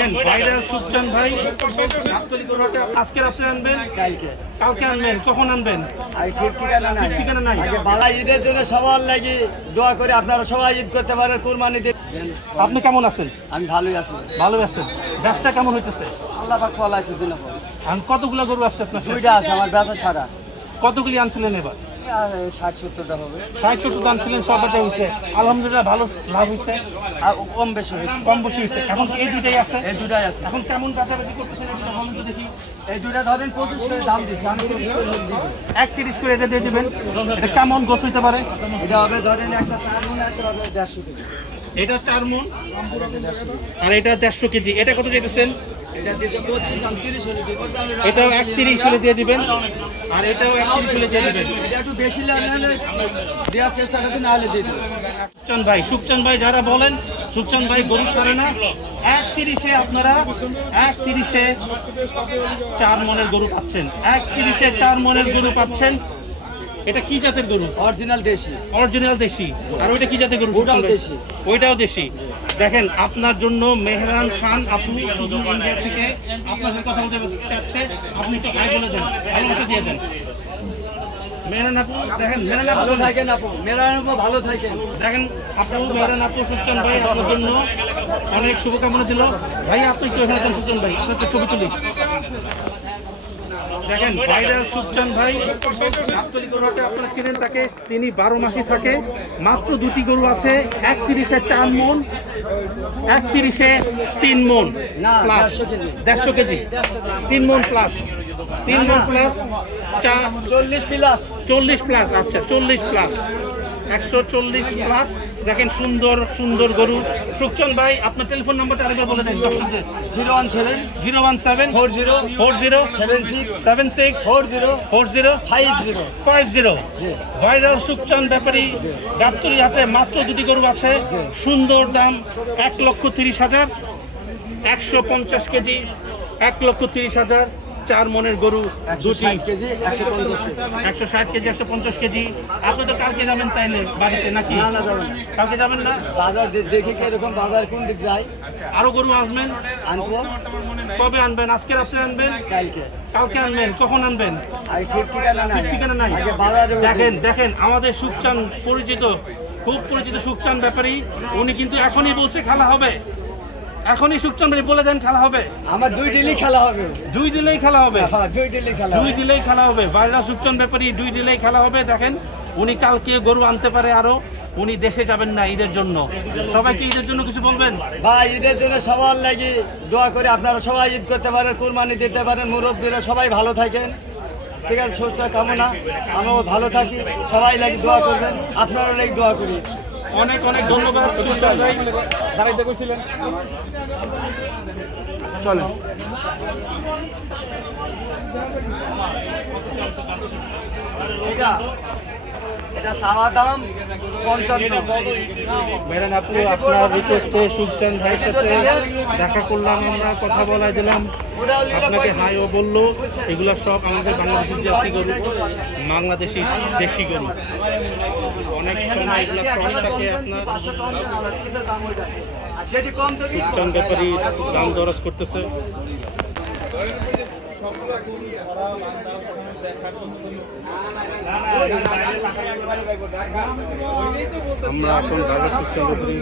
দেখেন ভাইরাল সুখচান ভাই আজকে আপনি আনবেন, কালকে আনবেন, কখন আনবেন? ঠিক ঠিকানা নাই। বালা ঈদের জন্য সবার লাগি দোয়া করে আপনারা সবাই ঈদ করতে পারেন, কুরবানি দিন। আপনি কেমন আছেন? আমি ভালোই আছি। ভালো আছেন? ব্যবসা কেমন হইতেছে? আল্লাহ পাক ফলাইছে দিন। এখন কতগুলো গরু আসছে আপনার? দুইটা আছে আমার ব্যবসা ছাড়া। কতগুলি আনছিলেন এবার? 60-70টা হবে। 60-70 আনছিলেন, সবটা হয়েছে আলহামদুলিল্লাহ, ভালো লাভ হয়েছে। আর কম বেশি হয়েছে। কম বেশি হয়েছে। এখন এই দুইটাই আছে? এই দুটাই আছে। এখন কেমন কাছাকাছি করতেছেন এটা বলুন তো দেখি। এই দুটা ধরেন 25 করে দাম দিচ্ছি, আমি 30 করে দিচ্ছি। 31 করে এটা দিয়ে দিবেন। এটা কেমন গোছ হইতে পারে? এটা হবে ধরেন একটা 4 মণ, একটা হবে 150 কেজি। এটা 4 মণ আর এটা 150 কেজি। এটা কত চাইতেছেন? এটা দিতে 25, আমি 30 হলে দিব। এটাও 31 হলে দিয়ে দিবেন, আর এটাও 31 হলে দিয়ে দিবেন। এটা একটু বেশি লাগলে দেওয়ার চেষ্টা করতে, না হলে দিয়ে দেবো। সুখচান ভাই যারা বলেন সুখচান ভাই গরু ছাড়ে না, 31-এ আপনারা 31-এ 4 মণের গরু পাচ্ছেন। 31-এ 4 মণের গরু পাচ্ছেন। এটা কি জাতের গরু? অরিজিনাল দেশি। অরিজিনাল দেশি। আর ওইটা কি জাতের গরু? ওটাও দেশি। ওইটাও দেশি। দেখেন আপনার জন্য মেহরান খান আপু শুধু ইন্ডিয়া থেকে আপনার সাথে কথা বলতে চাচ্ছে। আপনি একটু হাই বলে দেন, ভালোবাসা দিয়ে দেন। মেহরান আপু দেখেন, মেহরান আপু ভালো থাকেন আপু, মেহরান আপু ভালো থাকেন। দেখেন আপু, মেহরান আপু সুখচান ভাই আপনার জন্য অনেক শুভকামনা দিল। ভাই আপনি একটু এখানে দেন, সুখচান ভাই আপনার ছবি তুলি। দেখেন ভাইরাল সুখচান ভাই, আপনারা চিনেন তাকে, তিনি 12 মাসই থাকে। মাত্র 2টি গরু আছে। 31-এ 4 মণ, 31-এ 3 মণ প্লাস 150 কেজি, 3 মণ প্লাস 3 মণ প্লাস 40 প্লাস। 40 প্লাস। আচ্ছা 40 প্লাস, 140 প্লাস। দেখেন সুন্দর সুন্দর গরু। সুখচান ভাই আপনার টেলিফোন নাম্বারটা আরেকবার বলে দেন দর্শকদের। 017 017 40 40 76 76 40 40 50 50। ভাইরাল সুখচান ব্যাপারী গাবতলী হাটে মাত্র 2টি গরু আছে। সুন্দর দাম 1,30,000, 150 কেজি, 1,30,000, 4 মণের গরু, 160 কেজি 150 160 কেজি, 150 কেজি। আপনি তো কালকে যাবেন তাইলে বাড়িতে নাকি? না না যাবেন না। কালকে যাবেন না? বাজার দেখি কি এরকম বাজার কোন দিক যায়। আরো গরু আনবেন? আনবো। কবে আনবেন? আজকে রাত্রে আনবেন? কালকে। কালকে আনবেন, কখন আনবেন? আর ঠিক ঠিকানা নাই। ঠিকানা নাই। আগে বাজারে দেখেন দেখেন আমাদের সুখচান পরিচিত, খুব পরিচিত সুখচান ব্যাপারী, উনি কিন্তু এখনই বলছে খেলা হবে। এখনই সুখচান ভাই বলে দেন খেলা হবে। আমার 2 ডিলি খেলা হবে। 2 দিলেই খেলা হবে। হ্যাঁ 2 ডিলি খেলা 2 দিলেই খেলা হবে। ভাইরাল সুখচান ব্যাপারী 2 দিলেই খেলা হবে। দেখেন উনি কালকে গরু আনতে পারে আরো। উনি দেশে যাবেন না ঈদের জন্য। সবাইকে ঈদের জন্য কিছু বলবেন? ভাই ঈদের জন্য সবার লাগি দোয়া করে আপনারা সবাই ঈদ করতে পারেন, কুরবানি দিতে পারেন, মুরব্বীরা সবাই ভালো থাকেন। ঠিক আছে, সুস্থ কামনা, আমরাও ভালো থাকি। সবাই লাগি দোয়া করবেন, আপনারা লাগি দোয়া করি। অনেক অনেক ধন্যবাদ সুখচান ভাই। দাঁড়াইতে কইছিলেন চলেন। এটা চাওয়া দাম 55। মেরান আপু আপনার রিকোয়েস্টে সুখচান ভাইয়ের সাথে দেখা করলাম, আমরা কথা বলা দিলাম, আপনাকে হাইও বললো। এগুলো সব আমাদের বাংলাদেশের জাতি গরু, বাংলাদেশি দেশি গরু। অনেক সময় এগুলো ক্রস থাকে আপনার। সুখচান ব্যাপারী দাম দরাজ করতেছে। আমরা এখন ঢাকা সুখচান ব্যাপারী